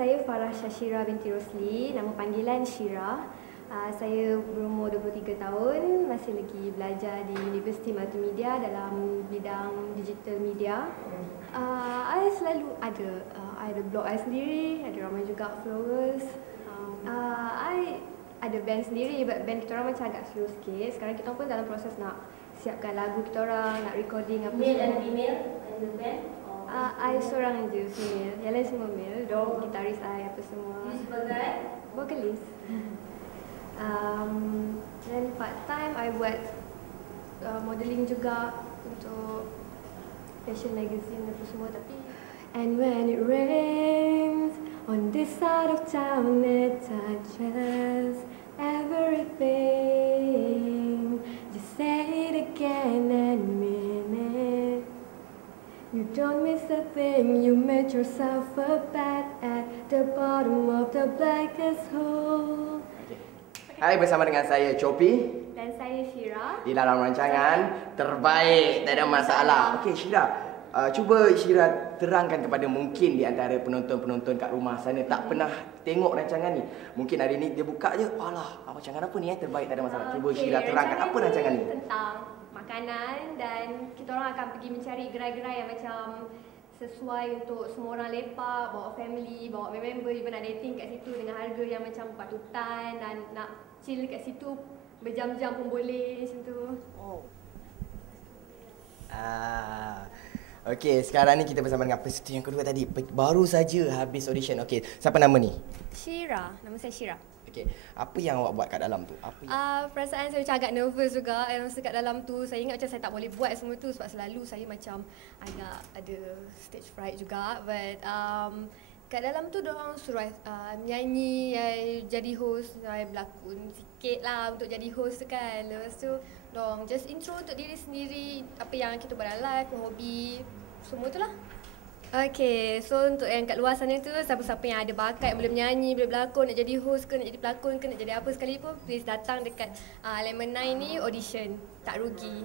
saya Farah Syashira binti Rosli, nama panggilan Syira. Saya berumur 23 tahun, masih lagi belajar di Universiti Multimedia dalam bidang digital media. I selalu ada blog I sendiri, ada ramai juga followers. I ada band sendiri, but band kita orang macam agak slow sikit. Sekarang kita pun dalam proses nak siapkan lagu kita orang, nak recording apa Male and female in the band? I seorang je female, yang lain semua male. Dog, gitaris I apa semua. You sebagai? Vocalist. Dan part time I buat modeling juga untuk fashion magazine apa semua, tapi and when it rains on this side of town it touches everything. Just say it again and mean it. You don't miss a thing, you made yourself a bed at the bottom of the blackest hole. Hai, bersama dengan saya Chopi Dan saya Syira. di dalam rancangan Terbaik Tak Ada Masalah. Okey Syira, cuba Syira terangkan kepada mungkin di antara penonton-penonton kat rumah sana tak pernah tengok rancangan ni. Mungkin hari ni dia buka je, alah, rancangan apa ni Terbaik Tak Ada Masalah. Cuba Syira terangkan apa rancangan ni. Tentang makanan, dan kita orang akan pergi mencari gerai-gerai yang macam sesuai untuk semua orang lepak, bawa family, bawa member, even nak dating kat situ dengan harga yang macam patutan, dan nak chill kat situ berjam-jam pun boleh macam tu. Okey, sekarang ni kita bersama dengan peserta yang kedua tadi. Baru saja habis audition. Okey, siapa nama ni? Syira, nama saya Syira. Okey, apa yang awak buat kat dalam tu? Apa yang... Perasaan saya macam agak nervous juga masa kat dalam tu. Saya ingat macam saya tak boleh buat semua tu sebab selalu saya macam agak ada stage fright juga. But kat dalam tu diorang suruh nyanyi, jadi host, saya berlakon sikit lah untuk jadi host kan. Lepas tu diorang just intro untuk diri sendiri, apa yang kita buat dalam live, hobi, semua tu lah. Okay, so untuk yang kat luar sana tu, siapa-siapa yang ada bakat, boleh menyanyi, boleh berlakon, nak jadi host ke, nak jadi pelakon ke, nak jadi apa sekalipun, please datang dekat Lemon 9 ni audition. Tak rugi.